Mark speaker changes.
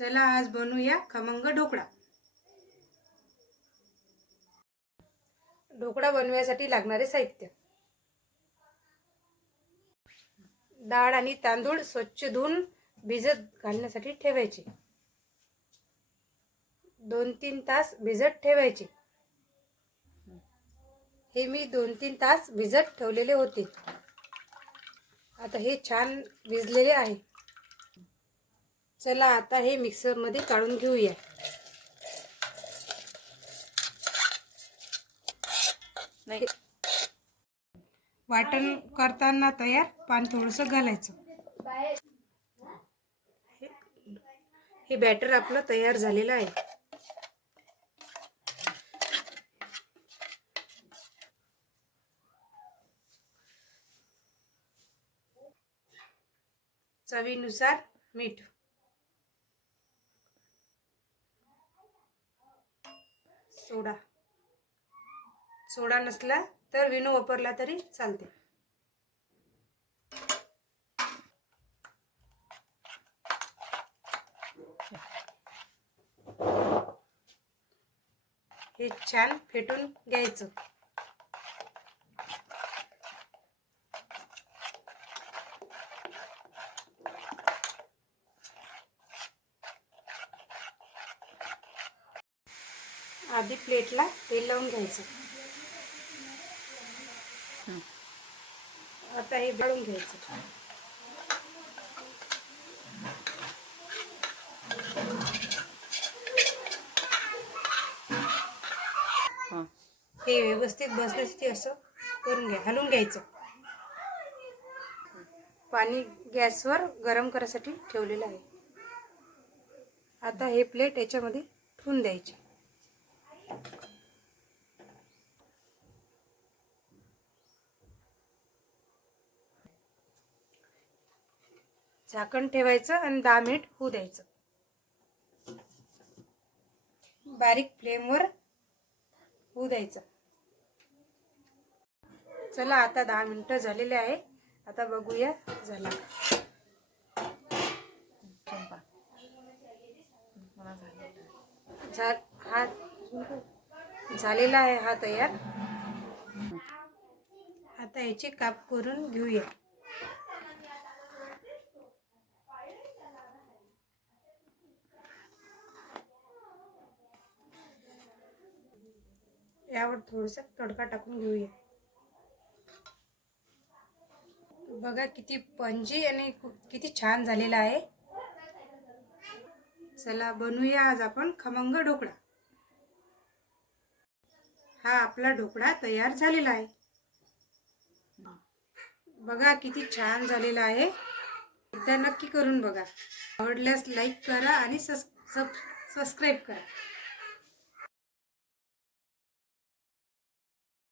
Speaker 1: चला आज बनवूया खमंग ढोकळा. ढोकळा बनवण्यासाठी लागणारे साहित्य. डाळ आणि तांदूळ स्वच्छ धुवून भिजत घालण्यासाठी ठेवायचे. दोन तीन तास भिजत ठेवायचे. हे मी दोन तीन तास भिजत ठेवलेले होते. आता हे छान भिजलेले आहे. चला आता हे मिक्सरमध्ये काढून घेऊया.
Speaker 2: नाही.
Speaker 1: वाटण करताना तयार पाणी थोडंसं घालायचं. हे- हे बॅटर आपलं तयार झालेलं आहे. चवीनुसार मीठ. सोडा. सोडा नसला तर विनो वापरला तरी चालते. हे छान फेटून घ्यायचं. आधी प्लेटला तेल लावून घ्यायचं. आता हे बळून घ्यायचं.
Speaker 2: हां
Speaker 1: व्यवस्थित बसण्यासाठी असं करून घ्या हलवून घ्यायचं. पाणी गॅसवर गरम करायसाठी ठेवलेलं आहे. आता हे प्लेट याच्यामध्ये ठेवून द्यायचे. झाकण ठेवायचं आणि दहा मिनिट होऊ द्यायचं. बारीक फ्लेमवर होऊ द्यायचं. चला आता दहा मिनटं झालेले आहे. आता बघूया झाला
Speaker 2: चंपा. झालेला आहे
Speaker 1: हा तयार. आता याचे काप करून घेऊया. यावर थोडंसं तडका टाकून घेऊया. बघा किती पंजी आणि किती छान झालेला आहे. चला बनवूया आज आपण खमंग ढोकळा. हा आपला ढोकळा तयार झालेला आहे. बघा किती छान झालेला आहे. एकदा नक्की करून बघा. आवडल्यास लाईक करा आणि सस सबस्क्राईब करा.